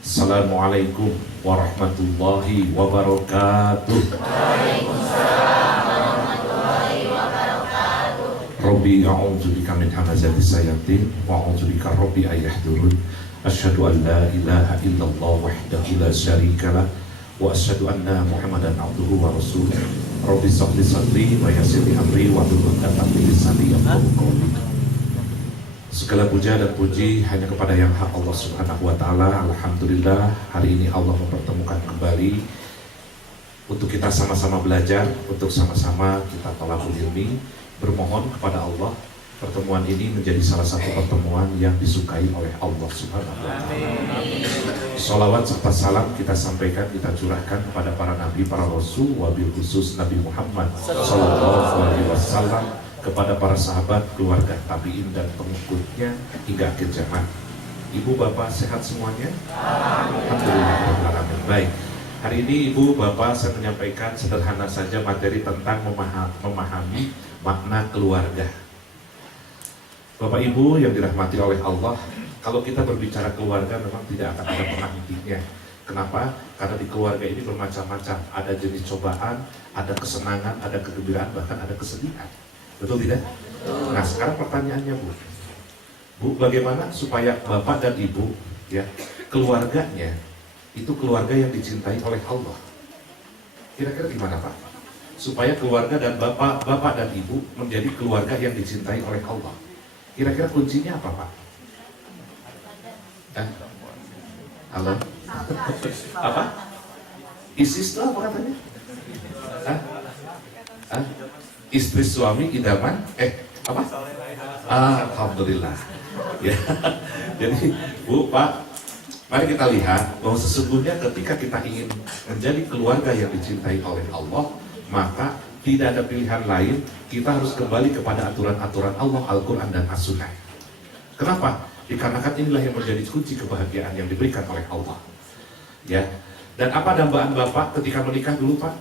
Assalamualaikum warahmatullahi wabarakatuh. Rabbi a'udzubika min hamazati syayatin wa a'udzubika rabbi ayahdurun. Asyhadu an la ilaha illallah wahdahu la syarikalah wa asyhadu anna Muhammadan abduhu wa rasuluh. Rabbi sholli sadri wa yassir li amri wa hlul 'uqdatam min lisani yafqahu qawli. Segala puja dan puji hanya kepada yang hak Allah Subhanahu wa taala. Alhamdulillah, hari ini Allah mempertemukan kembali untuk kita sama-sama belajar, untuk sama-sama kita thalabul ilmi, bermohon kepada Allah pertemuan ini menjadi salah satu pertemuan yang disukai oleh Allah Subhanahu wa taala. Sholawat serta salam kita sampaikan, kita curahkan kepada para nabi, para rasul, wabil khusus Nabi Muhammad sallallahu alaihi wasallam, kepada para sahabat, keluarga, tabi'in dan pengikutnya hingga akhir zaman. Ibu bapak sehat semuanya? Alhamdulillah. Baik. Hari ini ibu bapak saya menyampaikan sederhana saja materi tentang memahami makna keluarga. Bapak ibu yang dirahmati oleh Allah, kalau kita berbicara keluarga memang tidak akan ada pernah hentinya. Kenapa? Karena di keluarga ini bermacam-macam. Ada jenis cobaan, ada kesenangan, ada kegembiraan, bahkan ada kesedihan. Betul tidak? Nah sekarang pertanyaannya Bu, bagaimana supaya bapak dan ibu ya keluarganya itu keluarga yang dicintai oleh Allah? Kira-kira gimana Pak? Supaya keluarga dan bapak dan ibu menjadi keluarga yang dicintai oleh Allah. Kira-kira kuncinya apa Pak? Halo? Apa? ISIS itu apa katanya? Istri suami idaman apa? Alhamdulillah ya. Jadi Bu, Pak, mari kita lihat bahwa sesungguhnya ketika kita ingin menjadi keluarga yang dicintai oleh Allah, maka tidak ada pilihan lain, kita harus kembali kepada aturan-aturan Allah, Al-Quran dan As-Sunnah. Kenapa? Dikarenakan inilah yang menjadi kunci kebahagiaan yang diberikan oleh Allah ya. Dan apa dambaan Bapak ketika menikah dulu Pak?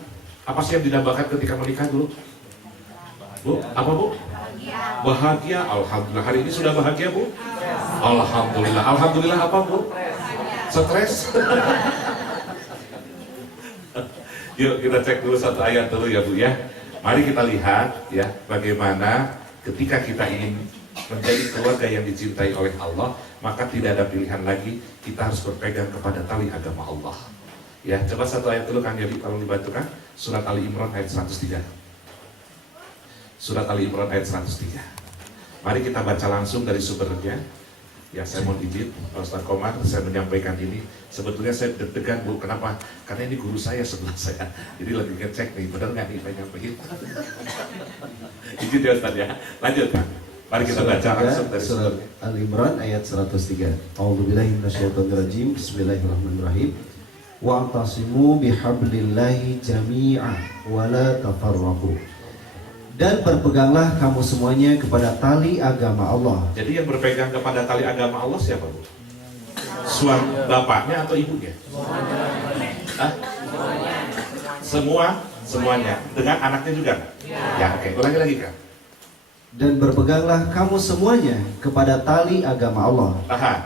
Apa sih yang didambakan ketika menikah dulu? Bu, apa Bu? Bahagia. Alhamdulillah, hari ini sudah bahagia Bu? Alhamdulillah. Alhamdulillah apa Bu? Stres? Yuk kita cek dulu satu ayat dulu ya Bu ya. Mari kita lihat ya bagaimana ketika kita ingin menjadi keluarga yang dicintai oleh Allah, maka tidak ada pilihan lagi, kita harus berpegang kepada tali agama Allah. Ya, coba satu ayat dulu Kang Yadi kalau dibantukan. Surat Ali Imran ayat 103. Surat Ali Imran ayat 103. Mari kita baca langsung dari sumbernya. Ya, saya mohon izin Pak Ustaz Komar, saya menyampaikan ini. Sebetulnya saya deg-degan Bu, kenapa? Karena ini guru saya sebelah saya. Jadi lagi ngecek nih, benar nggak nih saya nyampein? Izin ya Ustaz ya. Lanjut Pak. Mari kita baca langsung dari Surat Ali Imran ayat 103. A'udzubillahi minasyaitonirrajim. Bismillahirrahmanirrahim. Wa'tasimu bihablillahi jami'an wa la tafarraqu. Dan berpeganglah kamu semuanya kepada tali agama Allah. Jadi yang berpegang kepada tali agama Allah siapa Bu? Suami bapaknya atau ibunya? Semuanya. Dengan anaknya juga? Ya, oke. Ulangi lagi Kak. Dan berpeganglah kamu semuanya kepada tali agama Allah. Tahan.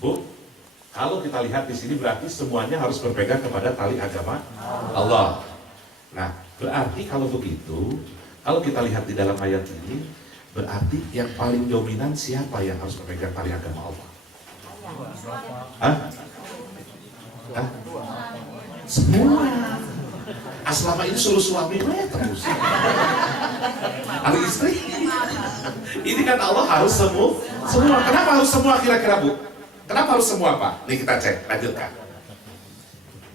Bu, kalau kita lihat di sini berarti semuanya harus berpegang kepada tali agama Allah. Nah, berarti kalau begitu, kalau kita lihat di dalam ayat ini, berarti yang paling dominan siapa yang harus berpegang tali agama Allah? Semua. Selama ini suruh suami terus. Ada istri. Ini kan Allah harus semua. Kenapa harus semua kira-kira Bu? Kenapa harus semua Pak? Nih kita cek, lanjutkan.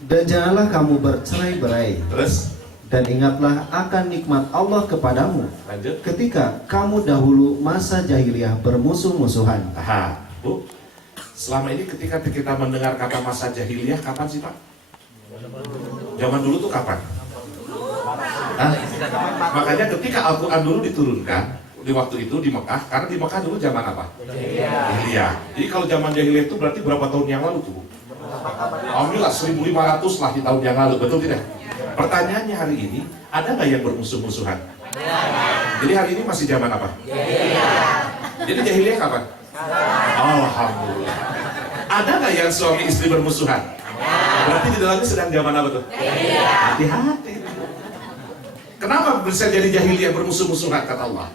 Dan janganlah kamu bercerai-berai. Terus? Dan ingatlah akan nikmat Allah kepadamu. Lanjut. Ketika kamu dahulu masa jahiliyah bermusuh-musuhan. Aha, Bu. Selama ini ketika kita mendengar kata masa jahiliyah, kapan sih Pak? Zaman dulu tuh kapan? Makanya ketika Al-Quran dulu diturunkan di waktu itu di Mekah, karena di Mekah dulu zaman apa? Jahiliyah. Jadi kalau zaman jahiliyah itu berarti berapa tahun yang lalu tuh? Alhamdulillah 1500 lah di tahun yang lalu, betul tidak? Pertanyaannya hari ini, ada nggak yang bermusuh-musuhan? Jadi hari ini masih zaman apa? Jadi jahiliyah kapan? Alhamdulillah. Ada nggak yang suami istri bermusuhan? Berarti di dalamnya sedang zaman apa tuh? Hati-hati. Kenapa bisa jadi jahiliyah bermusuh-musuhan kata Allah?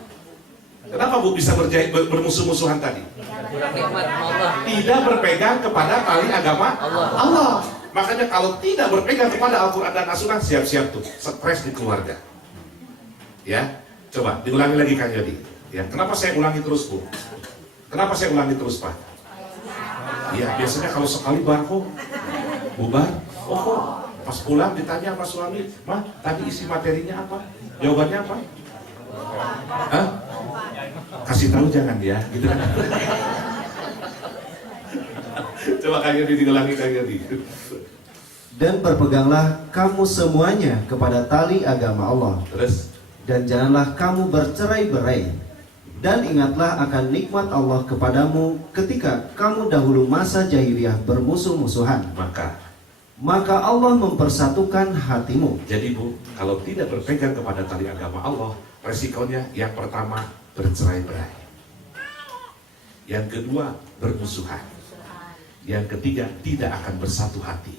Kenapa Bu bisa bermusuh-musuhan tadi? Tidak berpegang kepada tali agama Allah. Makanya kalau tidak berpegang kepada Al-Quran dan As-Sunnah, siap-siap tuh stres di keluarga. Ya, coba diulangi lagi Kang Yodi. Ya, kenapa saya ulangi terus Bu? Kenapa saya ulangi terus Pak? Ya, biasanya kalau sekali barho, bubar, pas pulang ditanya sama suami, "Mah, tadi isi materinya apa?" Jawabannya apa? Hah? Kasih tahu jangan ya, gitu kan? Coba Kang Yodi diulangi Kang Yodi. Dan berpeganglah kamu semuanya kepada tali agama Allah. Terus? Dan janganlah kamu bercerai-berai. Dan ingatlah akan nikmat Allah kepadamu ketika kamu dahulu masa jahiliyah bermusuh-musuhan. Maka Allah mempersatukan hatimu. Jadi Bu, kalau tidak berpegang kepada tali agama Allah, resikonya yang pertama bercerai-berai. Yang kedua bermusuhan. Yang ketiga tidak akan bersatu hati.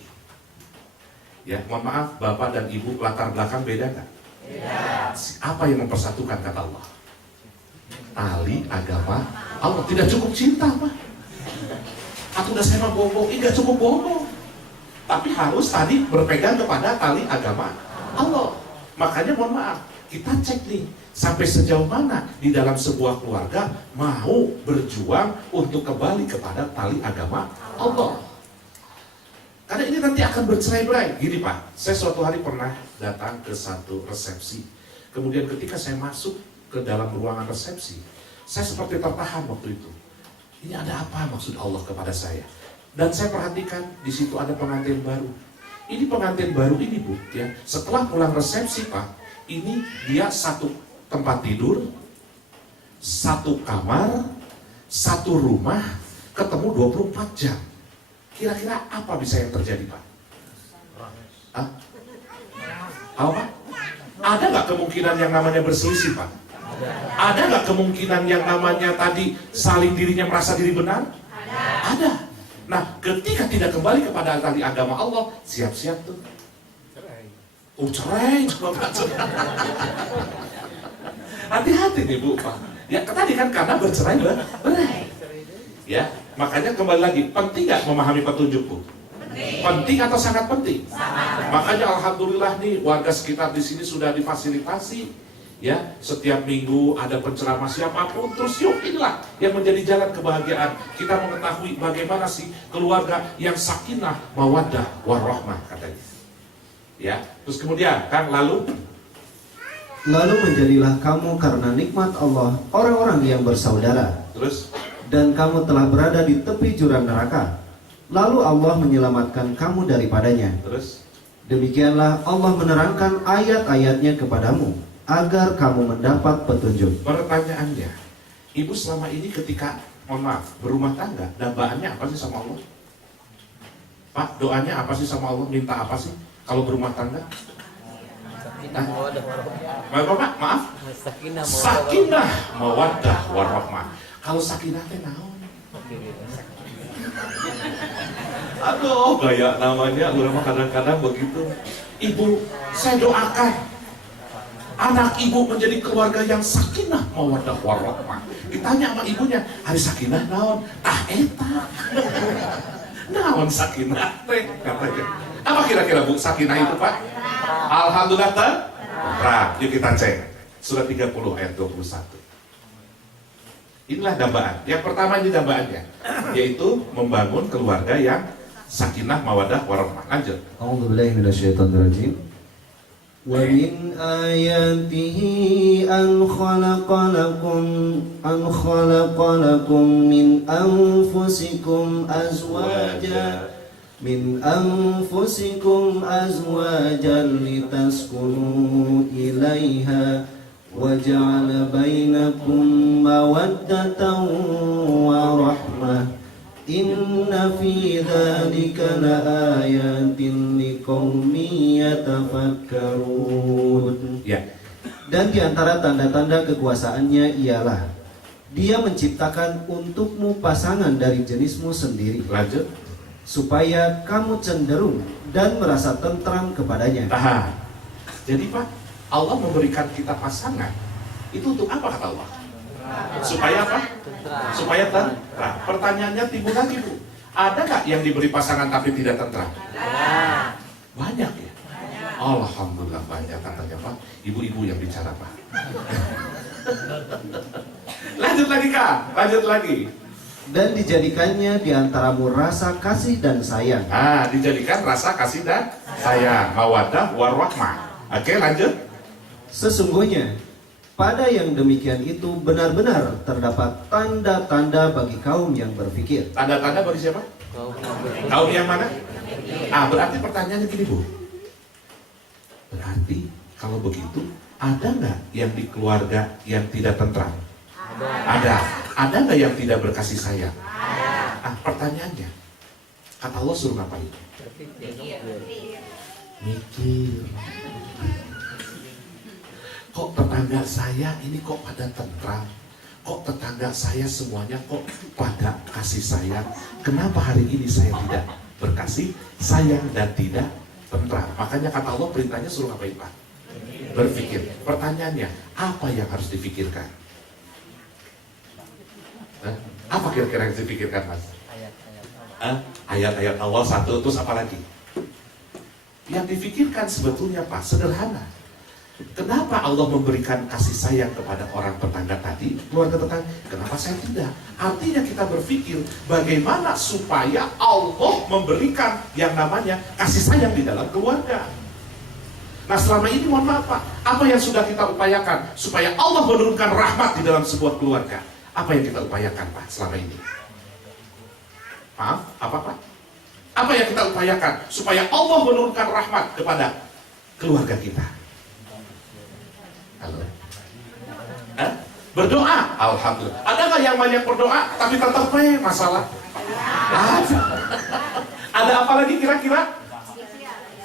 Ya, mohon maaf Bapak dan Ibu latar belakang beda nggak? Apa yang mempersatukan kata Allah? Tali agama Allah. Tidak cukup cinta Pak. Aku udah sama bobo, tidak cukup bobo. Tapi harus tadi berpegang kepada tali agama Allah. Makanya mohon maaf, kita cek nih sampai sejauh mana di dalam sebuah keluarga mau berjuang untuk kembali kepada tali agama Allah. Karena ini nanti akan bercerai-berai. Gini Pak, saya suatu hari pernah datang ke satu resepsi. Kemudian ketika saya masuk ke dalam ruangan resepsi, saya seperti tertahan waktu itu. Ini ada apa maksud Allah kepada saya? Dan saya perhatikan di situ ada pengantin baru. Ini pengantin baru ini Bu, ya. Setelah pulang resepsi Pak, ini dia satu tempat tidur, satu kamar, satu rumah, ketemu 24 jam. Kira-kira apa bisa yang terjadi Pak? Hah? Apa? Ada nggak kemungkinan yang namanya berselisih Pak? Ada nggak kemungkinan yang namanya tadi saling dirinya merasa diri benar? Ada. Nah, ketika tidak kembali kepada tali agama Allah, siap-siap tuh. Cerai. Hati-hati nih Bu Pak. Ya tadi kan karena bercerai-berai. Ya, makanya kembali lagi, penting nggak memahami petunjuk Bu? Penting atau sangat penting? Makanya alhamdulillah nih warga sekitar di sini sudah difasilitasi. Ya, setiap minggu ada penceramah siapapun, terus yuk inilah yang menjadi jalan kebahagiaan. Kita mengetahui bagaimana sih keluarga yang sakinah, mawaddah, warahmah katanya. Ya, terus kemudian kan lalu menjadilah kamu karena nikmat Allah orang-orang yang bersaudara. Terus? Dan kamu telah berada di tepi jurang neraka. Lalu Allah menyelamatkan kamu daripadanya. Terus? Demikianlah Allah menerangkan ayat-ayatnya kepadamu agar kamu mendapat petunjuk. Pertanyaannya, Ibu selama ini ketika, mohon maaf, berumah tangga, dambaannya apa sih sama Allah? Pak, doanya apa sih sama Allah? Minta apa sih kalau berumah tangga? Bapak, maaf? Sakinah, mawaddah, warahmah. Kalau sakinah teh naon? Aduh, gaya namanya, orang kadang-kadang begitu. Ibu, saya doakan anak ibu menjadi keluarga yang sakinah mawaddah warahmah. Ditanya sama ibunya, hari sakinah naon? Eta. Naon sakinah teh katanya. Apa kira-kira Bu sakinah itu Pak? Alhamdulillah terang. Yuk kita cek. Surat 30 ayat 21. Inilah dambaan. Yang pertama ini dambaannya, yaitu membangun keluarga yang sakinah mawaddah warahmah. Lanjut. A'udzubillahi minasyaitonirrajim. وَمِنْ آيَاتِهِ أَنْ خَلَقَ لَكُم مِّنْ أَنفُسِكُمْ أَزْوَاجًا لِتَسْكُنُوا إِلَيْهَا وَجَعَلَ بَيْنَكُم مَّوَدَّةً وَرَحْمَةً إِنَّ فِي ذَلِكَ لَآيَاتٍ لِقَوْمٍ يَتَفَكَّرُونَ. Ya. Dan di antara tanda-tanda kekuasaannya ialah Dia menciptakan untukmu pasangan dari jenismu sendiri, Lanjut. supaya kamu cenderung dan merasa tentram kepadanya. Nah, jadi Pak, Allah memberikan kita pasangan itu untuk apa kata Allah? Supaya apa? Supaya tentram. Pertanyaannya timbul lagi Bu, ada nggak yang diberi pasangan tapi tidak tentram? Banyak ya. Alhamdulillah banyak katanya Pak. Ibu-ibu yang bicara Pak. Lanjut lagi Kak, lanjut lagi. Dan dijadikannya di antaramu rasa kasih dan sayang. Dijadikan rasa kasih dan sayang, mawaddah warahmah. Oke, lanjut. Sesungguhnya pada yang demikian itu benar-benar terdapat tanda-tanda bagi kaum yang berpikir. Tanda-tanda bagi siapa? Kaum yang mana? Berarti pertanyaannya gini Bu. Berarti kalau begitu ada nggak yang di keluarga yang tidak tentram? Ada. Ada nggak yang tidak berkasih sayang? Pertanyaannya, kata Allah suruh ngapain? Mikir. Kok tetangga saya ini kok pada tentram? Kok tetangga saya semuanya kok pada kasih sayang? Kenapa hari ini saya tidak berkasih sayang dan tidak tentram? Makanya kata Allah perintahnya suruh ngapain Pak? Berpikir. Pertanyaannya, apa yang harus difikirkan? Apa kira-kira yang dipikirkan Mas? Ayat-ayat Allah satu, terus apa lagi? Yang difikirkan sebetulnya Pak, sederhana. Kenapa Allah memberikan kasih sayang kepada orang tetangga tadi, keluarga tetangga? Kenapa saya tidak? Artinya kita berpikir bagaimana supaya Allah memberikan yang namanya kasih sayang di dalam keluarga. Nah selama ini mohon maaf Pak, apa yang sudah kita upayakan supaya Allah menurunkan rahmat di dalam sebuah keluarga? Apa yang kita upayakan Pak selama ini? Maaf, apa Pak? Apa yang kita upayakan supaya Allah menurunkan rahmat kepada keluarga kita? Halo? Berdoa? Alhamdulillah. Ada nggak yang banyak berdoa tapi tetap masalah? Ada apa lagi kira-kira?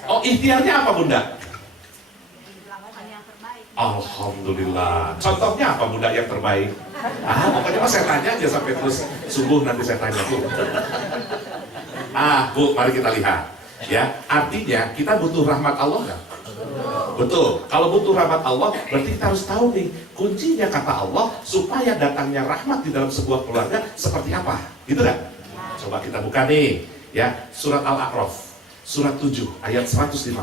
Oh, ikhtiarnya apa Bunda? Alhamdulillah. Contohnya apa Bunda yang terbaik? Pokoknya saya tanya aja sampai terus subuh nanti saya tanya Bu. Bu, mari kita lihat. Ya, artinya kita butuh rahmat Allah nggak? Betul. Kalau butuh rahmat Allah, berarti kita harus tahu nih kuncinya kata Allah supaya datangnya rahmat di dalam sebuah keluarga seperti apa, gitu kan? Coba kita buka nih, ya surat Al-A'raf, surat 7 ayat 156.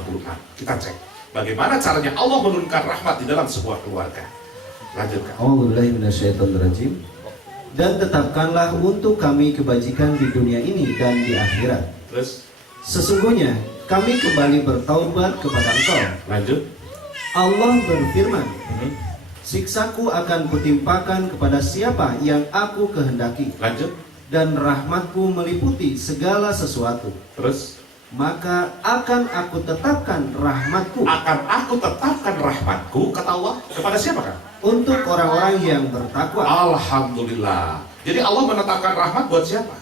Kita cek bagaimana caranya Allah menurunkan rahmat di dalam sebuah keluarga. Lanjutkan. A'udzubillahi minasyaitonirrajim. Dan tetapkanlah untuk kami kebajikan di dunia ini dan di akhirat. Terus? Sesungguhnya kami kembali bertaubat kepada Engkau. Lanjut. Allah berfirman, siksaku akan kutimpakan kepada siapa yang aku kehendaki. Lanjut. Dan rahmatku meliputi segala sesuatu. Terus? Maka akan aku tetapkan rahmatku. Akan aku tetapkan rahmatku, kata Allah, kepada siapa kan? Untuk orang-orang yang bertakwa. Alhamdulillah. Jadi Allah menetapkan rahmat buat siapa?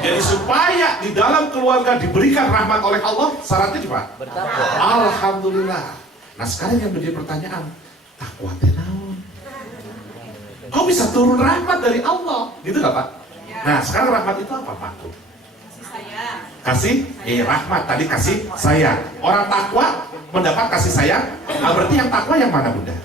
Jadi supaya di dalam keluarga diberikan rahmat oleh Allah, syaratnya gimana? Bertakwa. Alhamdulillah. Nah sekarang yang menjadi pertanyaan, takwa teh naon? Kok bisa turun rahmat dari Allah? Gitu nggak Pak? Nah sekarang rahmat itu apa Pak? Kasih rahmat, tadi kasih sayang. Orang takwa mendapat kasih sayang. Berarti yang takwa yang mana Bunda?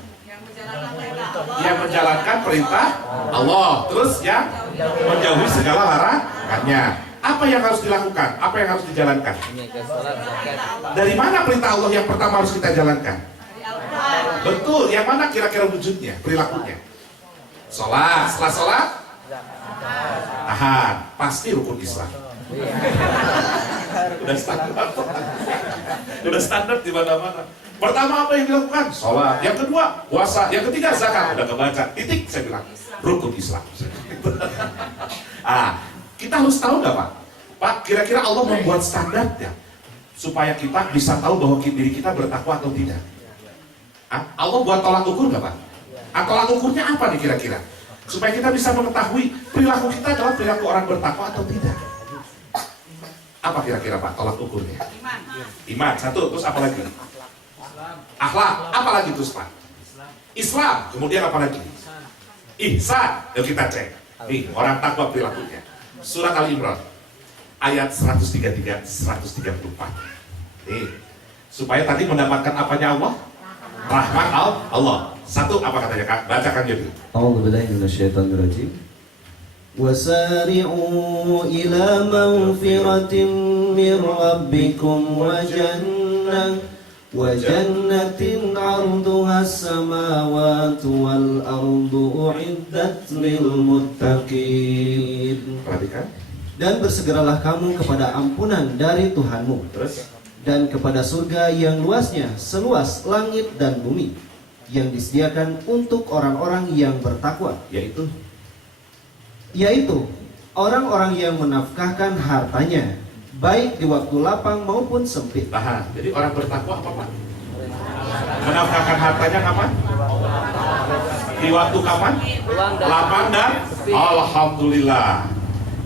Yang menjalankan perintah Allah. Terus yang menjauhi segala larangannya. Apa yang harus dilakukan? Apa yang harus dijalankan? Dari mana perintah Allah yang pertama harus kita jalankan? Betul, yang mana kira-kira wujudnya, perilakunya? Sholat, setelah sholat? Pasti rukun Islam. Udah standar. Udah standar di mana-mana. Pertama apa yang dilakukan? Sholat. Yang kedua, puasa. Yang ketiga, zakat. Udah kebaca. Titik, saya bilang. Rukun Islam. Kita harus tahu nggak Pak? Pak, kira-kira Allah membuat standarnya supaya kita bisa tahu bahwa diri kita bertakwa atau tidak. Allah buat tolak ukur nggak Pak? Tolak ukurnya apa nih kira-kira? Supaya kita bisa mengetahui perilaku kita adalah perilaku orang bertakwa atau tidak. Apa kira-kira Pak tolak ukurnya? Iman, satu. Terus apa lagi? Akhlak. Apa lagi terus Pak? Islam. Kemudian apa lagi? ihsan. Yuk kita cek. Nih, orang takwa perilakunya. Surat Al-Imran ayat 133 134. Nih, supaya tadi mendapatkan apanya Allah? Rahmat Allah. Satu apa katanya Kak? Bacakan jadi. A'udzubillahi minasyaitonirrajim. Wasari'u ila maghfiratin min rabbikum wa jannatin 'arduha as-samawati wal ardu u'iddat lil muttaqin. Perhatikan. Dan bersegeralah kamu kepada ampunan dari Tuhanmu. Terus Dan kepada surga yang luasnya seluas langit dan bumi, yang disediakan untuk orang-orang yang bertakwa, yaitu orang-orang yang menafkahkan hartanya baik di waktu lapang maupun sempit. tahan. Jadi orang bertakwa apa Pak? Menafkahkan hartanya kapan? Di waktu kapan? Lapang dan alhamdulillah.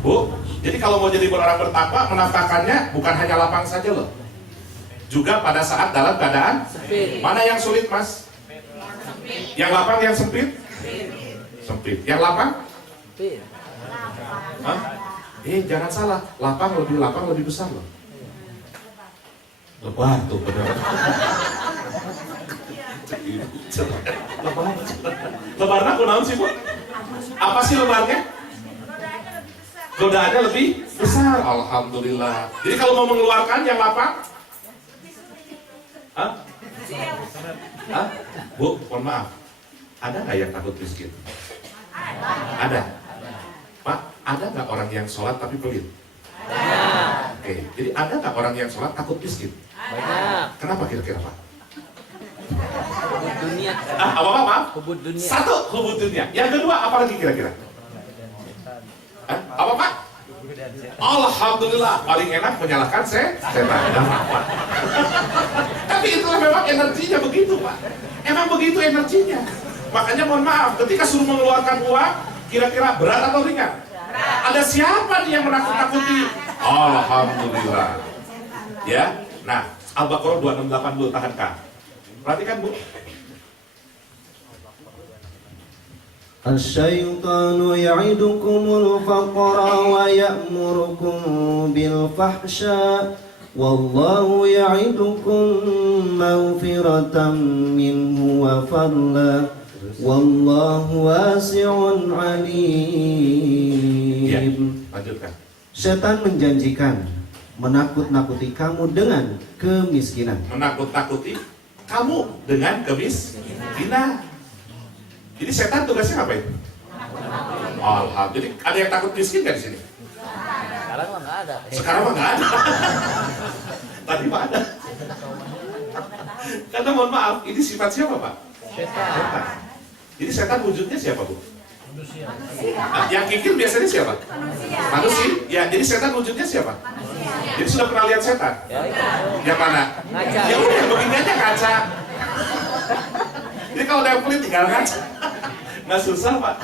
Bu, jadi kalau mau jadi orang bertakwa, menafkahkannya bukan hanya lapang saja loh, juga pada saat dalam keadaan sempit. Mana yang sulit Mas? Yang lapang, yang sempit? Sempit. Yang lapang? Sempit. Hah? Jangan salah, lapang lebih besar loh. Lebar tuh benar. Lebarnya aku naon sih Bu? Apa sih lebarnya? Godaannya lebih besar. Alhamdulillah. Jadi kalau mau mengeluarkan yang lapang, Hah? Bu, mohon maaf. Ada nggak yang takut miskin? Ada. Pak, ada nggak orang yang sholat tapi pelit? Banyak. Oke, jadi ada nggak orang yang sholat takut miskin? Banyak. Kenapa kira-kira Pak? Hubud dunia. Apa Pak? Hubud dunia. Satu, hubud dunia. Yang kedua, apa lagi kira-kira? Apa Pak? Alhamdulillah, paling enak menyalahkan setan. Tapi itulah memang energinya begitu Pak. Emang begitu energinya. Makanya mohon maaf, ketika suruh mengeluarkan uang, kira-kira berat atau ringan? Ada siapa nih yang menakut-nakuti? Alhamdulillah. Ya, nah Al-Baqarah 268 dulu, tahan Kak. Perhatikan Bu. Asyaitanu ya'idukumul faqra wa ya'murukum bil fahsya wallahu ya'idukum maghfiratan minhu wa fadla wallahu wasi'un alim. Ya, lanjutkan. Setan menjanjikan menakut-nakuti kamu dengan kemiskinan. Menakut-nakuti kamu dengan kemiskinan. Jadi setan tugasnya ngapain? Alhamdulillah. Jadi ada yang takut miskin nggak di sini? Sekarang mah nggak ada. Sekarang mah nggak ada. Tadi mah ada. Karena mohon maaf, ini sifat siapa Pak? Setan. Jadi setan wujudnya siapa Bu? Manusia. Nah, yang kikir biasanya siapa? Manusia. Ya, jadi setan wujudnya siapa? Jadi sudah pernah lihat setan? Ya, Yang mana? Ngaca. Ya udah, begini aja kaca. Jadi kalau ada yang pelit tinggal ngaca. Nggak susah Pak.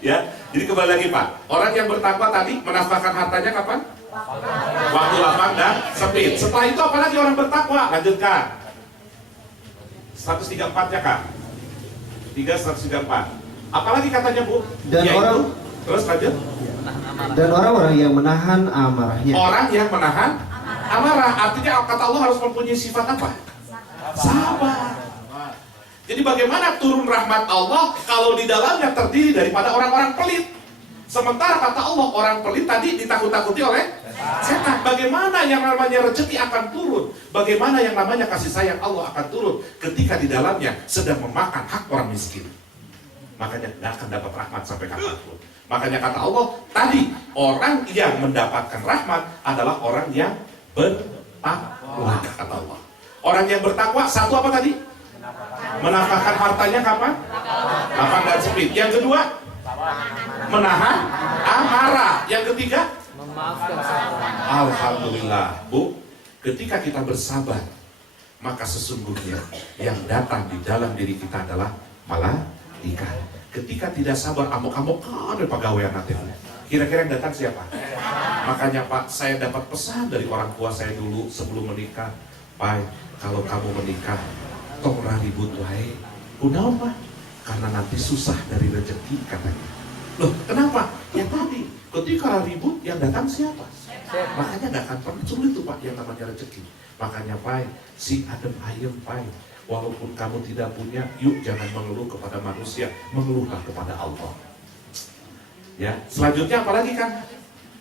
Ya, jadi kembali lagi Pak. Orang yang bertakwa tadi menafkahkan hartanya kapan? Waktu lapang dan sempit. Setelah itu apalagi orang bertakwa? Lanjutkan. 134 ya Kak. 134. Apalagi katanya Bu? Dan orang terus lanjut. dan orang-orang yang menahan amarahnya. Orang yang menahan amarah. Artinya kata Allah harus mempunyai sifat apa? Sabar. Jadi bagaimana turun rahmat Allah kalau di dalamnya terdiri daripada orang-orang pelit? Sementara kata Allah orang pelit tadi ditakut-takuti oleh setan. Bagaimana yang namanya rezeki akan turun? Bagaimana yang namanya kasih sayang Allah akan turun ketika di dalamnya sedang memakan hak orang miskin? Makanya tidak akan dapat rahmat sampai kapanpun. Makanya kata Allah tadi orang yang mendapatkan rahmat adalah orang yang bertakwa, kata Allah. Orang yang bertakwa satu apa tadi? Menafkahkan hartanya kapan? Lapang dan sempit. Yang kedua, menahan amarah. Yang ketiga, memaafkan. alhamdulillah Bu, ketika kita bersabar, maka sesungguhnya yang datang di dalam diri kita adalah malaikat. Ketika tidak sabar, amuk-amukan pegawai natif. Kira-kira yang datang siapa? Makanya Pak, saya dapat pesan dari orang tua saya dulu sebelum menikah. Pak, kalau kamu menikah tong ribut wae. Kunaon Pak? karena nanti susah dari rezeki katanya. Loh, kenapa? Ya tadi, ketika ribut yang datang siapa? Makanya gak akan pernah sulit tuh Pak yang namanya rezeki. Makanya Pak, si adem ayem Pak, walaupun kamu tidak punya, yuk jangan mengeluh kepada manusia, mengeluhlah kepada Allah. Ya, selanjutnya apa lagi kan?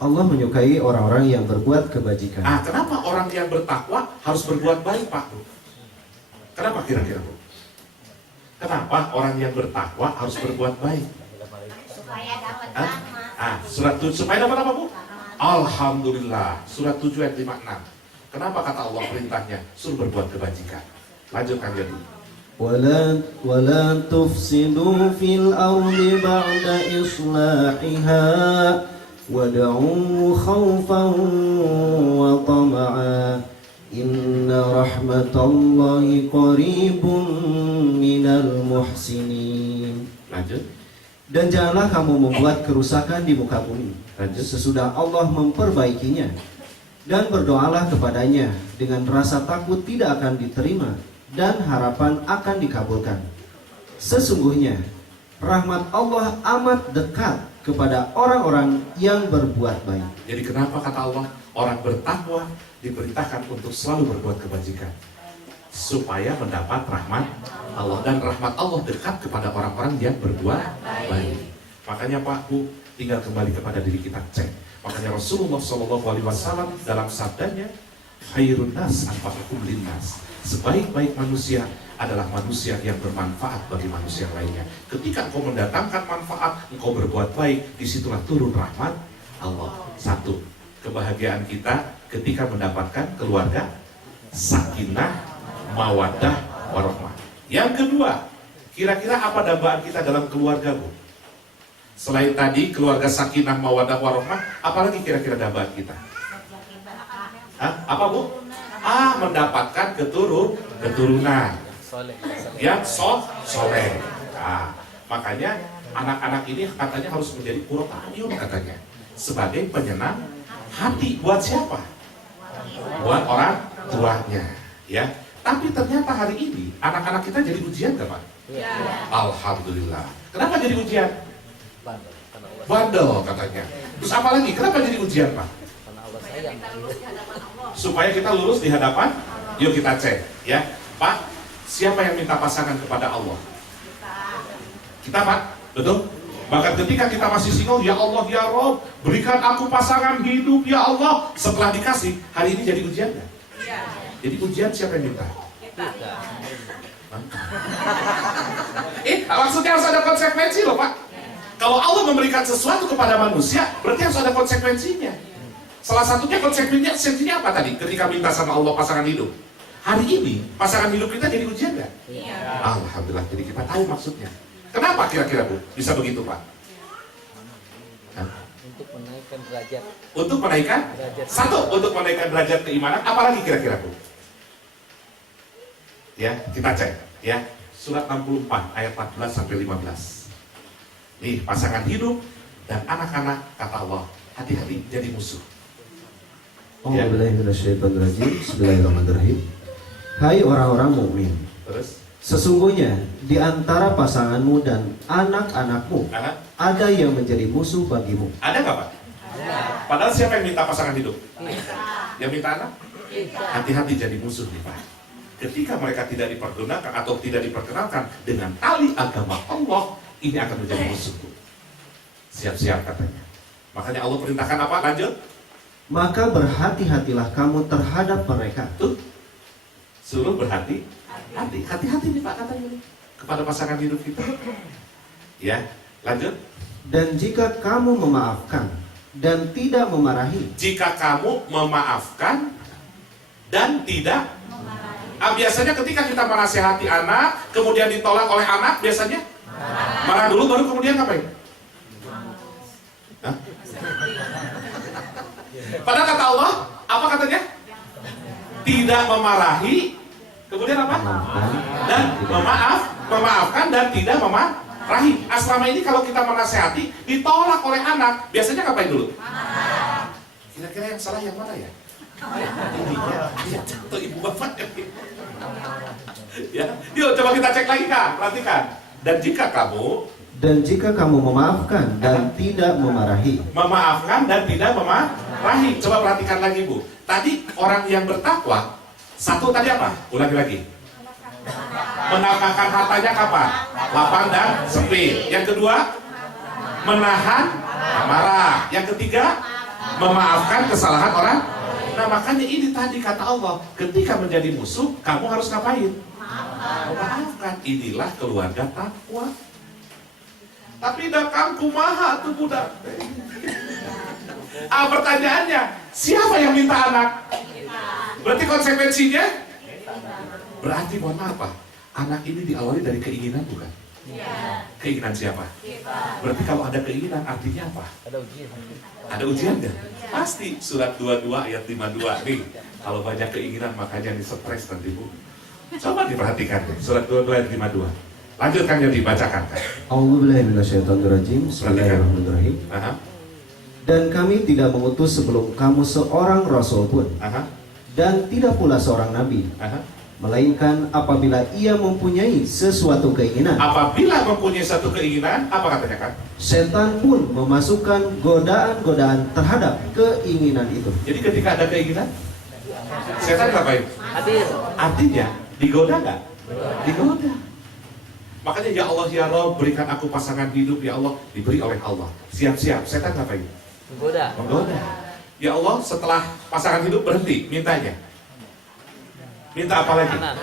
Allah menyukai orang-orang yang berbuat kebajikan. Kenapa orang yang bertakwa harus berbuat baik Pak? Kenapa kira-kira Bu? Kenapa orang yang bertakwa harus berbuat baik? Supaya dapat rahmat. Surat 7, supaya dapat apa Bu? Alhamdulillah, surat 7 ayat 56. Kenapa kata Allah perintahnya suruh berbuat kebajikan? Lanjutkan ya dulu. ولا تفسدوا في الأرض بعد إصلاحها وادعوه خوفا وطمعا إن رحمة الله قريب من المحسنين. Lanjut. Dan janganlah kamu membuat kerusakan di muka bumi sesudah Allah memperbaikinya, dan berdoalah kepadanya dengan rasa takut tidak akan diterima dan harapan akan dikabulkan. Sesungguhnya rahmat Allah amat dekat kepada orang-orang yang berbuat baik. Jadi kenapa kata Allah orang bertakwa diperintahkan untuk selalu berbuat kebajikan? Supaya mendapat rahmat Allah, dan rahmat Allah dekat kepada orang-orang yang berbuat baik. Makanya Pak Bu, tinggal kembali kepada diri kita cek. Makanya Rasulullah SAW dalam sabdanya, khairun nas anfa'uhum linnas. Sebaik-baik manusia adalah manusia yang bermanfaat bagi manusia lainnya. Ketika engkau mendatangkan manfaat, engkau berbuat baik, disitulah turun rahmat Allah. Satu, kebahagiaan kita ketika mendapatkan keluarga sakinah, mawaddah, warahmah. Yang kedua, kira-kira apa dambaan kita dalam keluarga Bu? Selain tadi keluarga sakinah, mawaddah, warahmah, apalagi kira-kira dambaan kita? Apa Bu? Mendapatkan keturunan yang soleh. Makanya anak-anak ini katanya harus menjadi qurratu a'yun katanya, sebagai penyenang hati buat siapa? Buat orang tuanya, ya. Tapi ternyata hari ini anak-anak kita jadi ujian gak Pak? Ya. Alhamdulillah. Kenapa jadi ujian? Bandel katanya. Terus apa lagi? Kenapa jadi ujian Pak? Karena Allah sayang. Supaya kita lulus di hadapan. Yuk kita cek, ya Pak. Siapa yang minta pasangan kepada Allah? Kita Pak, betul? Bahkan ketika kita masih single, ya Allah ya Rob, berikan aku pasangan hidup ya Allah. Setelah dikasih, hari ini jadi ujian gak? Jadi ujian siapa yang minta? Maksudnya harus ada konsekuensi loh Pak. Kalau Allah memberikan sesuatu kepada manusia, berarti harus ada konsekuensinya. Salah satunya konsekuensinya apa tadi? Ketika minta sama Allah pasangan hidup. Hari ini pasangan hidup kita jadi ujian nggak? Iya. Alhamdulillah, jadi kita tahu maksudnya. Kenapa kira-kira Bu bisa begitu Pak? Untuk menaikkan derajat. Untuk menaikkan derajat. Satu, untuk menaikkan derajat keimanan. Apalagi kira-kira Bu? Ya, kita cek. Ya, surat 64 ayat 14 sampai 15. Nih, pasangan hidup dan anak-anak kata Allah, hati-hati jadi musuh. Bismillahirrahmanirrahim. Hai orang-orang mukmin, sesungguhnya di antara pasanganmu dan anak-anakmu ada yang menjadi musuh bagimu. Ada nggak Pak? Ada. Padahal siapa yang minta pasangan hidup? Yang minta anak? Hati-hati jadi musuh nih Pak. Ketika mereka tidak dipergunakan atau tidak diperkenalkan dengan tali agama Allah, ini akan menjadi musuh. Siap-siap katanya. Makanya Allah perintahkan apa? Lanjut. Maka berhati-hatilah kamu terhadap mereka. Tuh, suruh berhati-hati. Hati-hati nih Pak katanya nih, kepada pasangan hidup kita. Ya, lanjut. Dan jika kamu memaafkan dan tidak memarahi. Jika kamu memaafkan dan tidak biasanya ketika kita menasihati anak, kemudian ditolak oleh anak, biasanya marah dulu, baru kemudian ngapain? Hah? Padahal kata Allah, apa katanya? Tidak memarahi, kemudian apa? Dan memaafkan dan tidak memarahi. Selama ini kalau kita menasihati, ditolak oleh anak, biasanya ngapain dulu? Kira-kira yang salah yang mana ya? Dia jatuh ibu bapak. Ya, yuk coba kita cek lagi Kak, perhatikan. Dan jika kamu memaafkan dan tidak memarahi. Memaafkan dan tidak memarahi. Coba perhatikan lagi Bu. Tadi orang yang bertakwa, satu tadi apa? Ulangi lagi. Menafkahkan hartanya kapan? Lapang dan sempit. Yang kedua, menahan amarah. Yang ketiga, memaafkan kesalahan orang. Nah makanya ini tadi kata Allah, ketika menjadi musuh, kamu harus ngapain? Memaafkan. Inilah keluarga takwa. Tapi dakang kumaha tuh budak. Pertanyaannya, siapa yang minta anak? Berarti konsekuensinya? Berarti mohon maaf Pak, anak ini diawali dari keinginan bukan? Keinginan siapa? Berarti kalau ada keinginan artinya apa? Ada ujian. Ada ujian nggak? Pasti. Surat 22 ayat 52 nih. Kalau banyak keinginan makanya di-stres nanti Bu. Coba diperhatikan deh. Surat 22 ayat 52. Lanjutkan yang dibacakan. A'udzubillahi minasyaitonirrajim. Bismillahirrahmanirrahim. Aha. Dan kami tidak mengutus sebelum kamu seorang rasul pun, Aha. dan tidak pula seorang nabi, Aha. melainkan apabila ia mempunyai sesuatu keinginan, Apabila mempunyai satu keinginan, apa katanya kan? setan pun memasukkan godaan-godaan terhadap keinginan itu. Jadi ketika ada keinginan, setan ngapain? Hadir. Artinya digoda nggak? Digoda. Makanya ya Allah ya Rabb, berikan aku pasangan hidup ya Allah, diberi oleh Allah. Siap-siap, setan ngapain? Menggoda. Menggoda. Ya Allah, setelah pasangan hidup berhenti, mintanya. Minta apa lagi? Anak.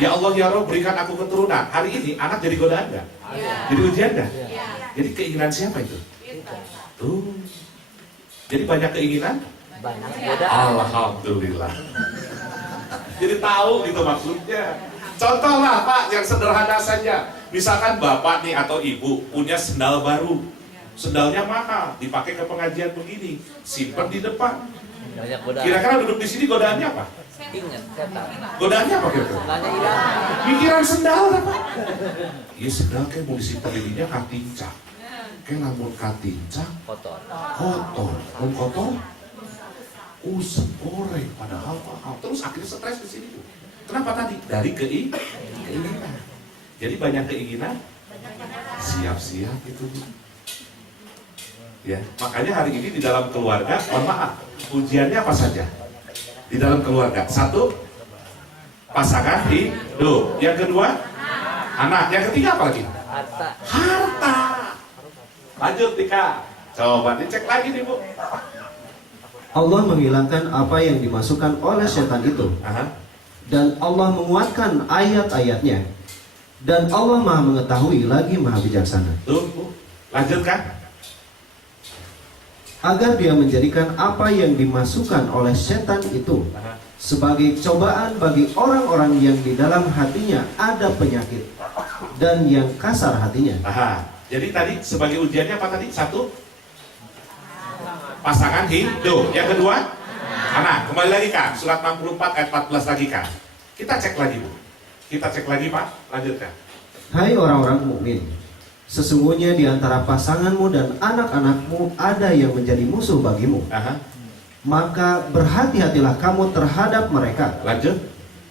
Ya Allah ya Rabb, berikan aku keturunan. Hari ini anak jadi godaan nggak? Jadi ujian nggak? Jadi keinginan siapa itu? Tuh. Jadi banyak keinginan? Banyak goda. Alhamdulillah. Jadi tahu gitu maksudnya. Contoh lah Pak, yang sederhana saja. Misalkan bapak nih atau ibu punya sendal baru. Sendalnya mahal, dipakai ke pengajian begini, simpan di depan. Banyak goda. Kira-kira duduk di sini godaannya apa? Ingat setan. Godaannya apa kira-kira? Nanya hilang. Pikiran sendal apa? Iya sendal kayak mau disimpan dirinya katincak. Kayak lamun katincak, Kotor. kotor. Kalau kotor, usap goreng padahal mahal. Terus akhirnya stres di sini. Kenapa tadi? Dari keinginan. Jadi banyak keinginan, siap-siap itu. Ya, makanya hari ini di dalam keluarga, mohon maaf, ujiannya apa saja? Di dalam keluarga, satu, pasangan hidup. Yang kedua, anak. Yang ketiga apa lagi? Harta. Harta. Lanjut Tika. Coba dicek lagi nih Bu. Allah menghilangkan apa yang dimasukkan oleh setan itu, Aha. dan Allah menguatkan ayat-ayatnya, dan Allah Maha mengetahui lagi Maha bijaksana, Tuh Bu. Lanjutkan. agar dia menjadikan apa yang dimasukkan oleh setan itu Aha. sebagai cobaan bagi orang-orang yang di dalam hatinya ada penyakit dan yang kasar hatinya. Aha. Jadi tadi sebagai ujiannya apa tadi? Satu, pasangan hidup. Yang kedua, anak. Kembali lagi Kak, surat 64 ayat 14 lagi Kak. Kita cek lagi Bu. Kita cek lagi Pak. Lanjutkan. Hai orang-orang mukmin, sesungguhnya di antara pasanganmu dan anak-anakmu ada yang menjadi musuh bagimu. Aha. Maka berhati-hatilah kamu terhadap mereka. Lanjut.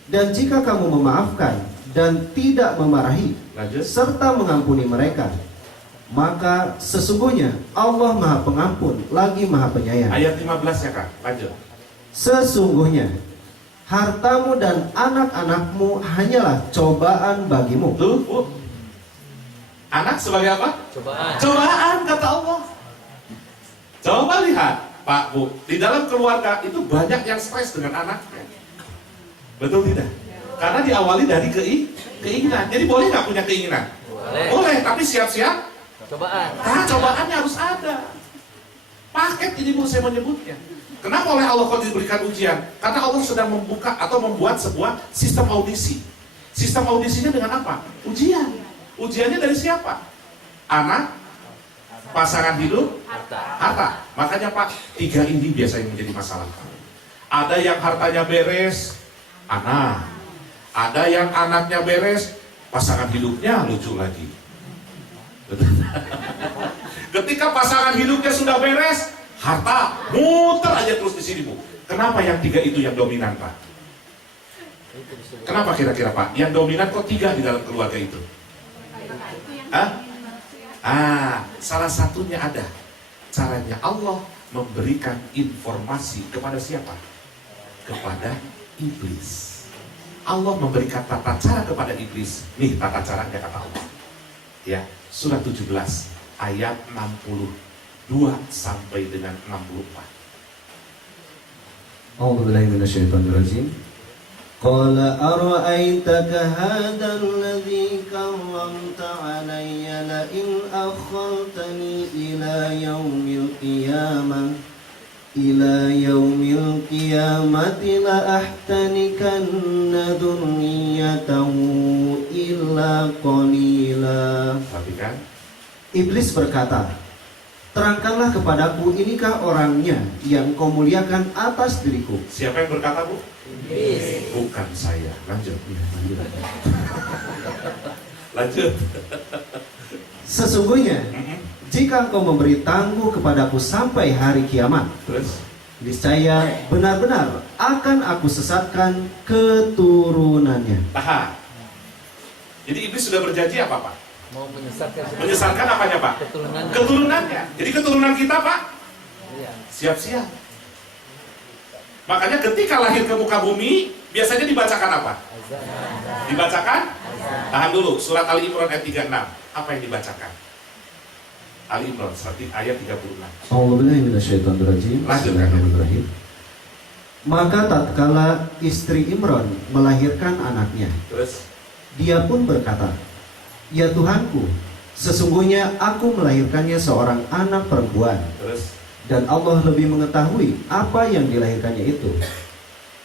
Dan jika kamu memaafkan dan tidak memarahi Lanjut. serta mengampuni mereka, maka sesungguhnya Allah Maha Pengampun lagi Maha Penyayang. Ayat 15 ya Kak. Lanjut. Sesungguhnya hartamu dan anak-anakmu hanyalah cobaan bagimu. Tuh Bu. Anak sebagai apa? Cobaan. Cobaan kata Allah. Coba lihat Pak Bu, di dalam keluarga itu banyak yang stres dengan anaknya. Betul tidak? Karena diawali dari keinginan. Jadi boleh nggak punya keinginan? Boleh. Boleh, tapi siap-siap. Cobaan. Nah, cobaannya harus ada. Paket ini Bu saya menyebutnya. Kenapa oleh Allah kok diberikan ujian? Karena Allah sedang membuka atau membuat sebuah sistem audisi. Sistem audisinya dengan apa? Ujian. Ujiannya dari siapa? Anak, pasangan hidup, Harta. harta. Makanya Pak, tiga ini biasanya menjadi masalah. Ada yang hartanya beres, anak. Ada yang anaknya beres, pasangan hidupnya lucu lagi. Ketika pasangan hidupnya sudah beres, harta muter aja terus di sini Bu. Kenapa yang tiga itu yang dominan Pak? Kenapa kira-kira Pak? Yang dominan kok tiga di dalam keluarga itu? Salah satunya ada. Caranya Allah memberikan informasi kepada siapa? Kepada iblis. Allah memberikan tata cara kepada iblis. Nih tata caranya kata Allah. Ya, surah 17 ayat 62 sampai dengan 64. أعوذ بالله من الشيطان الرجيم قال أرأيتك هذا الذي كرمت علي لئن أخرتني إلى يوم القيامة لأحتنكن ذريته إلا قليلا. Perhatikan. Iblis berkata, terangkanlah kepadaku, inikah orangnya yang kau muliakan atas diriku? Siapa yang berkata, Bu? Iblis. Bukan saya. Lanjut. Lanjut. Sesungguhnya jika engkau memberi tangguh kepadaku sampai hari kiamat, Terus? niscaya benar-benar akan aku sesatkan keturunannya. Tahan. Jadi iblis sudah berjanji apa, Pak? Mau menyesatkan Menyesatkan apanya, Pak? keturunannya. Keturunannya. Jadi keturunan kita, Pak, Iya. siap-siap. Makanya ketika lahir ke muka bumi, biasanya dibacakan apa? Azan. Dibacakan? Tahan dulu, surat Ali Imran ayat 36. Apa yang dibacakan? Ali Imran, ayat 36. A'udzubillahi minasyaitonirrajim. Bismillahirrahmanirrahim. Maka tatkala istri Imran melahirkan anaknya, Terus? dia pun berkata, ya Tuhanku, sesungguhnya aku melahirkannya seorang anak perempuan, Terus? dan Allah lebih mengetahui apa yang dilahirkannya itu.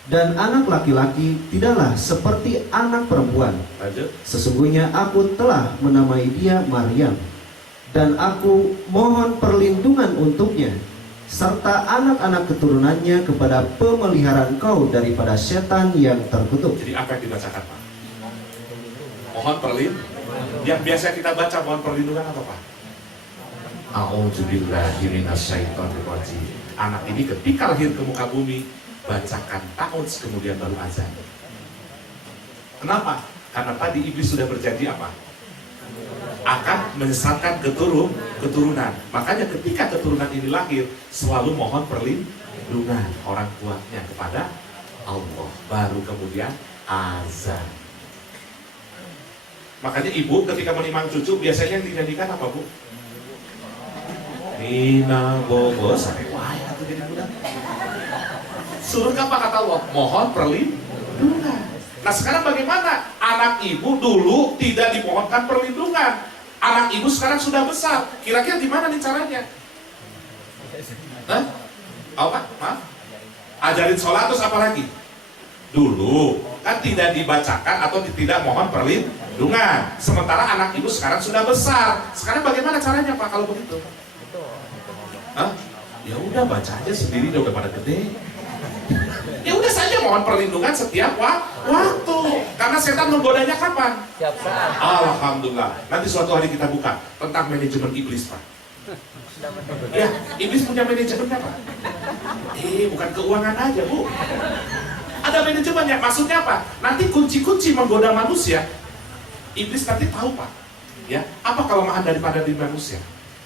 Dan anak laki-laki tidaklah seperti anak perempuan. Lanjut. Sesungguhnya aku telah menamai dia Maryam, dan aku mohon perlindungan untuknya serta anak-anak keturunannya kepada pemeliharaan kau daripada setan yang terkutuk. Jadi apa yang dibacakan, Pak? Mohon perlindungan. Yang biasa kita baca mohon perlindungan apa, Pak? A'udzubillahi minasyaitonirrajim. Anak ini ketika lahir ke muka bumi, bacakan ta'udz kemudian baru azan. Kenapa? Karena tadi iblis sudah berjanji apa? Akan menyesatkan keturunan. Makanya ketika keturunan ini lahir, selalu mohon perlindungan orang tuanya kepada Allah. Baru kemudian azan. Makanya ibu ketika menimang cucu biasanya yang dinyanyikan apa, Bu? Nina bobo sarewaya tuh jadi budak. Suruh apa kata Allah? Mohon perlindungan. Nah sekarang bagaimana? Anak ibu dulu tidak dimohonkan perlindungan. Anak ibu sekarang sudah besar. Kira-kira gimana nih caranya? Hah? Apa? Maaf? Ajarin sholat terus apa lagi? Dulu kan tidak dibacakan atau tidak mohon perlindungan. Sementara anak ibu sekarang sudah besar. Sekarang bagaimana caranya, Pak, kalau begitu? Hah? Ya udah baca aja sendiri, udah pada gede. Ya udah saja mohon perlindungan setiap waktu. Karena setan menggodanya kapan? Siap saat. Alhamdulillah. Nanti suatu hari kita buka tentang manajemen iblis, Pak. Ya, iblis punya manajemennya, Pak. Bukan keuangan aja, Bu. Ada manajemennya. Maksudnya apa? Nanti kunci-kunci menggoda manusia, iblis nanti tahu, Pak. Ya, apa kelemahan daripada diri manusia?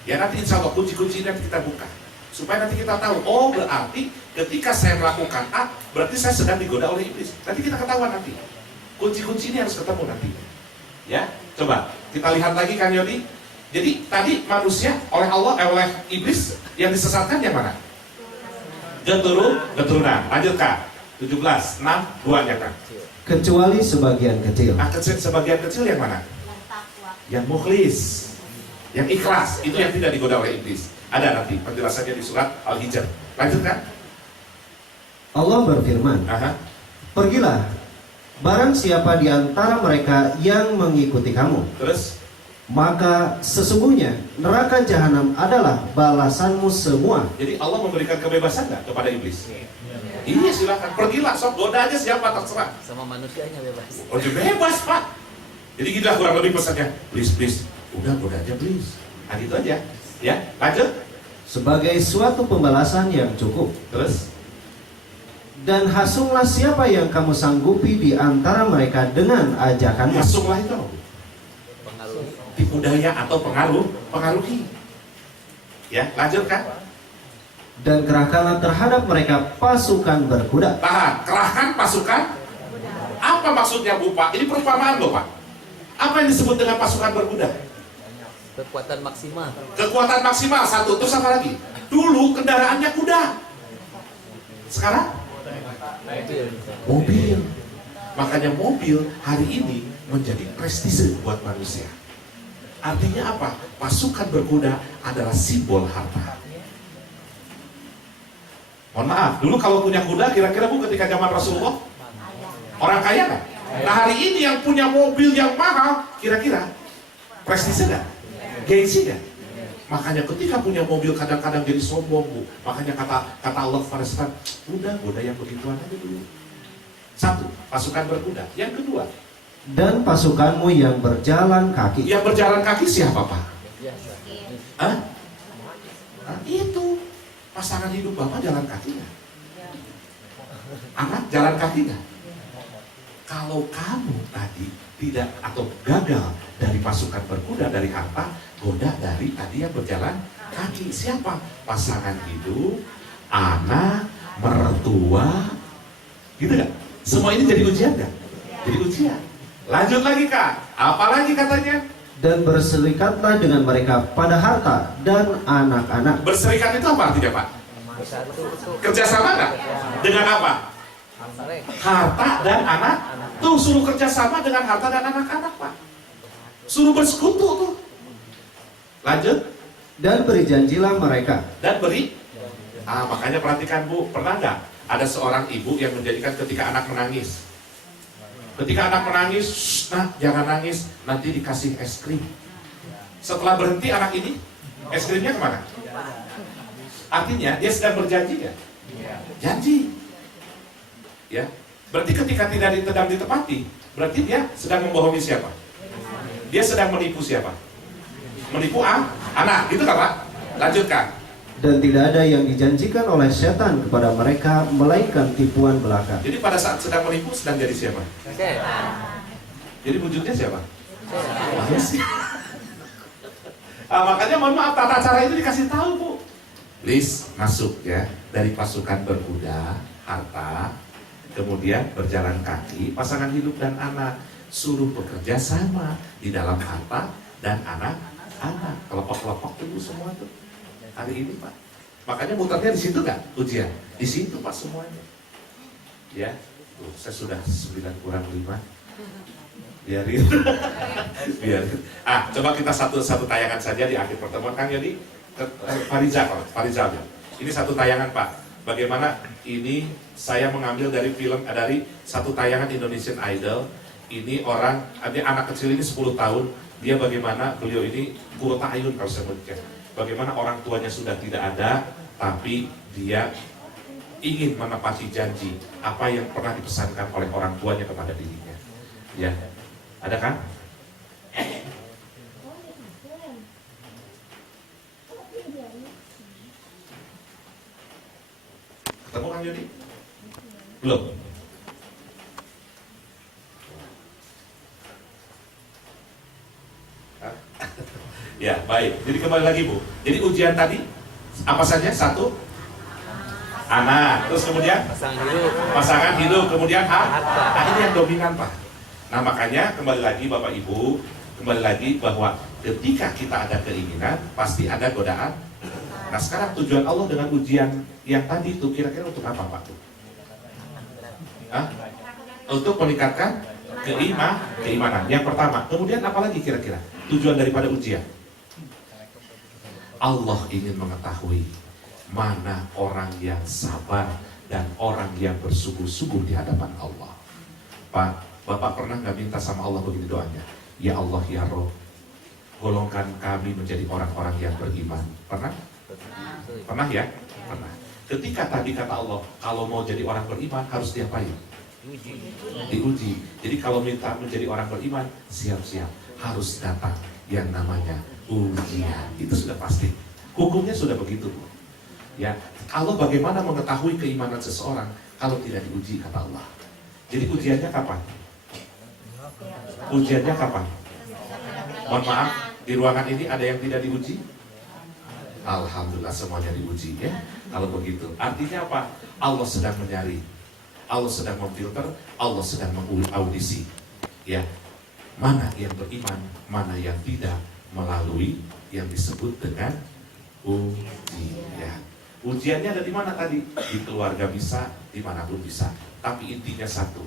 Ya nanti insya Allah kunci-kunci nanti kita buka. Supaya nanti kita tahu, oh berarti ketika saya melakukan A, berarti saya sedang digoda oleh iblis. Nanti kita ketahuan nanti. Kunci-kunci ini harus ketemu nanti. Ya, coba kita lihat lagi kan Yodi. Jadi tadi manusia oleh Allah, oleh iblis yang disesatkan yang mana? Keturunan. Lanjut Kak. 17, 6, 2 nya Kak. Kecuali sebagian kecil. Sebagian kecil yang mana? Yang mukhlis, yang ikhlas, itu yang tidak digoda oleh iblis. Ada nanti penjelasannya di surat Al-Hijr. Lanjutkan. Allah berfirman, pergilah, barang siapa di antara mereka yang mengikuti kamu, Terus? maka sesungguhnya neraka jahanam adalah balasanmu semua. Jadi Allah memberikan kebebasan nggak kepada iblis? Iya silakan, pergilah, sok goda aja siapa terserah. Sama manusianya bebas. Oh bebas Pak. Jadi gitulah kurang lebih pesannya. Please, udah goda aja please. Nah gitu aja. Ya, lanjut. Sebagai suatu pembalasan yang cukup. Terus? Dan hasunglah siapa yang kamu sanggupi di antara mereka dengan ajakannya. Masuklah itu. tipu daya atau pengaruhi. Ya, lanjutkan. Dan kerahkanlah terhadap mereka pasukan berkuda. Tahan, kerahkan pasukan. Apa maksudnya Bu Pak? Ini perumpamaan loh Pak. Apa yang disebut dengan pasukan berkuda? Kekuatan maksimal. Kekuatan maksimal satu, terus apa lagi? Dulu kendaraannya kuda. Sekarang? Mobil. Makanya mobil hari ini menjadi prestise buat manusia. Artinya apa? Pasukan berkuda adalah simbol harta. Mohon maaf, dulu kalau punya kuda kira-kira Bu ketika zaman Rasulullah orang kaya kan? Nah hari ini yang punya mobil yang mahal kira-kira prestise nggak? Gengsi nggak? Makanya ketika punya mobil kadang-kadang jadi sombong Bu. Makanya kata Allah Faristan, udah yang begituan aja dulu. Satu, pasukan berkuda. Yang kedua, Dan pasukanmu yang berjalan kaki. yang berjalan kaki siapa Pak? Biasa. Hah? Nah, itu pasangan hidup Bapak jalan kaki nggak? Anak jalan kaki nggak? Kalau kamu tadi tidak atau gagal dari pasukan berkuda dari harta, goda dari tadi yang berjalan kaki siapa? Pasangan hidup, anak, mertua, gitu nggak? Semua ini jadi ujian nggak? Jadi ujian. Lanjut lagi Kak, apalagi katanya? Dan berserikatlah dengan mereka pada harta dan anak-anak. Berserikat itu apa artinya Pak? Bersatu. Kerjasama nggak? Dengan apa? Saling. Harta dan anak. Tuh suruh kerjasama dengan harta dan anak-anak Pak. Suruh bersekutu tuh. Lanjut. Dan beri janjilah mereka. Dan beri. Makanya perhatikan Bu, pernah nggak ada seorang ibu yang menjadikan ketika anak menangis, ketika anak menangis, nah jangan nangis, nanti dikasih es krim. Setelah berhenti anak ini, es krimnya kemana? Artinya dia sedang berjanji ya? Janji. Ya, berarti ketika tidak ditepati, berarti dia sedang membohongi siapa? Dia sedang menipu siapa? Menipu anak, gitu kan Pak? Lanjutkan. Dan tidak ada yang dijanjikan oleh setan kepada mereka melainkan tipuan belaka. Jadi pada saat sedang menipu sedang jadi siapa? Oke. Jadi wujudnya siapa? Manusia. Makanya mohon maaf tata cara itu dikasih tahu Bu. Please masuk ya dari pasukan berkuda, harta, kemudian berjalan kaki, pasangan hidup dan anak, suruh bekerja sama di dalam harta dan anak-anak. Kelompok-kelompok itu semua tuh. Hari ini Pak, makanya muternya di situ nggak ujian? Di situ Pak semuanya. Ya, tuh saya sudah 9 kurang 5. Biarin. Biarin. Coba kita satu tayangan saja di akhir pertemuan Kang Yodi. Farizal ya. Ini satu tayangan Pak. Bagaimana ini saya mengambil dari dari satu tayangan Indonesian Idol. Ini anak kecil ini 10 tahun. Dia bagaimana beliau ini kurota ayun kalau saya menyebutkan. Bagaimana orang tuanya sudah tidak ada, tapi dia ingin menepati janji apa yang pernah dipesankan oleh orang tuanya kepada dirinya. Ya, ada kan? Ketemu Kang Yodi? Belum? Ya, baik. Jadi kembali lagi Bu. Jadi ujian tadi apa saja? Satu, anak. Terus kemudian pasangan hidup. Kemudian harta. Nah ini yang dominan Pak. Nah makanya kembali lagi Bapak Ibu, kembali lagi bahwa ketika kita ada keinginan pasti ada godaan. Nah sekarang tujuan Allah dengan ujian yang tadi itu kira-kira untuk apa Pak? Untuk meningkatkan keimanan. Yang pertama. Kemudian apa lagi kira-kira tujuan daripada ujian? Allah ingin mengetahui mana orang yang sabar dan orang yang bersungguh-sungguh di hadapan Allah. Pak, Bapak pernah nggak minta sama Allah begini doanya? Ya Allah ya Rob, golongkan kami menjadi orang-orang yang beriman. Pernah? Pernah ya? Pernah. Ketika tadi kata Allah, kalau mau jadi orang beriman harus diapain? Diuji. Jadi kalau minta menjadi orang beriman, siap-siap harus datang yang namanya ujian. Itu sudah pasti. Hukumnya sudah begitu. Ya, Allah bagaimana mengetahui keimanan seseorang kalau tidak diuji kata Allah. Jadi ujiannya kapan? Ujiannya kapan? Mohon maaf, di ruangan ini ada yang tidak diuji? Alhamdulillah semuanya diuji ya. Kalau begitu, artinya apa? Allah sedang mencari, Allah sedang memfilter, Allah sedang mengaudisi. Ya, mana yang beriman, mana yang tidak, melalui yang disebut dengan ujian. Ujiannya ada di mana tadi? Di keluarga bisa, dimanapun bisa. Tapi intinya satu,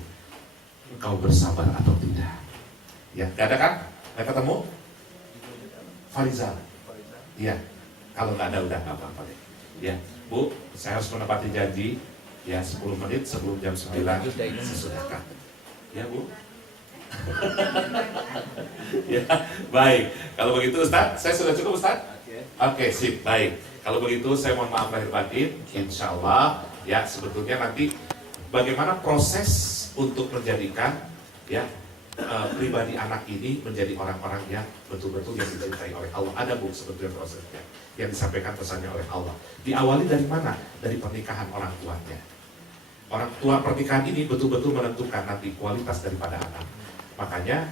engkau bersabar atau tidak. Ya, gak ada kan? Gak ketemu? Farizal. Iya. Kalau nggak ada udah nggak apa-apa deh. Ya, Bu, saya harus menepati janji. Ya, 10 menit sebelum jam 9 sesudahkan. Ya, Bu. Ya, baik. Kalau begitu Ustaz, saya sudah cukup Ustaz? Oke, sip, baik. Kalau begitu saya mohon maaf lahir batin. Insya Allah, ya sebetulnya nanti bagaimana proses untuk menjadikan ya pribadi anak ini menjadi orang-orang yang betul-betul yang dicintai oleh Allah. Ada Bu sebetulnya prosesnya yang disampaikan pesannya oleh Allah. Diawali dari mana? Dari pernikahan orang tuanya. Orang tua pernikahan ini betul-betul menentukan nanti kualitas daripada anak. Makanya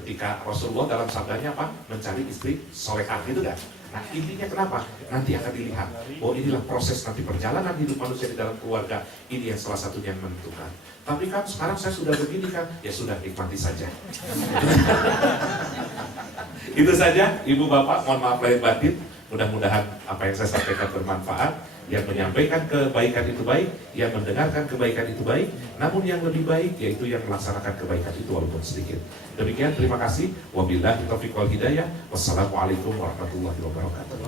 ketika Rasulullah dalam sabdanya apa? Mencari istri solehah, gitu kan? Nah intinya kenapa? Nanti akan dilihat. Oh inilah proses nanti perjalanan hidup manusia di dalam keluarga. Ini yang salah satunya yang menentukan. Tapi kan sekarang saya sudah begini kan? Ya sudah, nikmati saja. Itu saja Ibu Bapak, mohon maaf lahir batin. Mudah-mudahan apa yang saya sampaikan bermanfaat. Yang menyampaikan kebaikan itu baik, yang mendengarkan kebaikan itu baik, namun yang lebih baik yaitu yang melaksanakan kebaikan itu walaupun sedikit. Demikian, terima kasih. Wabillahi taufiq wal hidayah. Wassalamualaikum warahmatullahi wabarakatuh.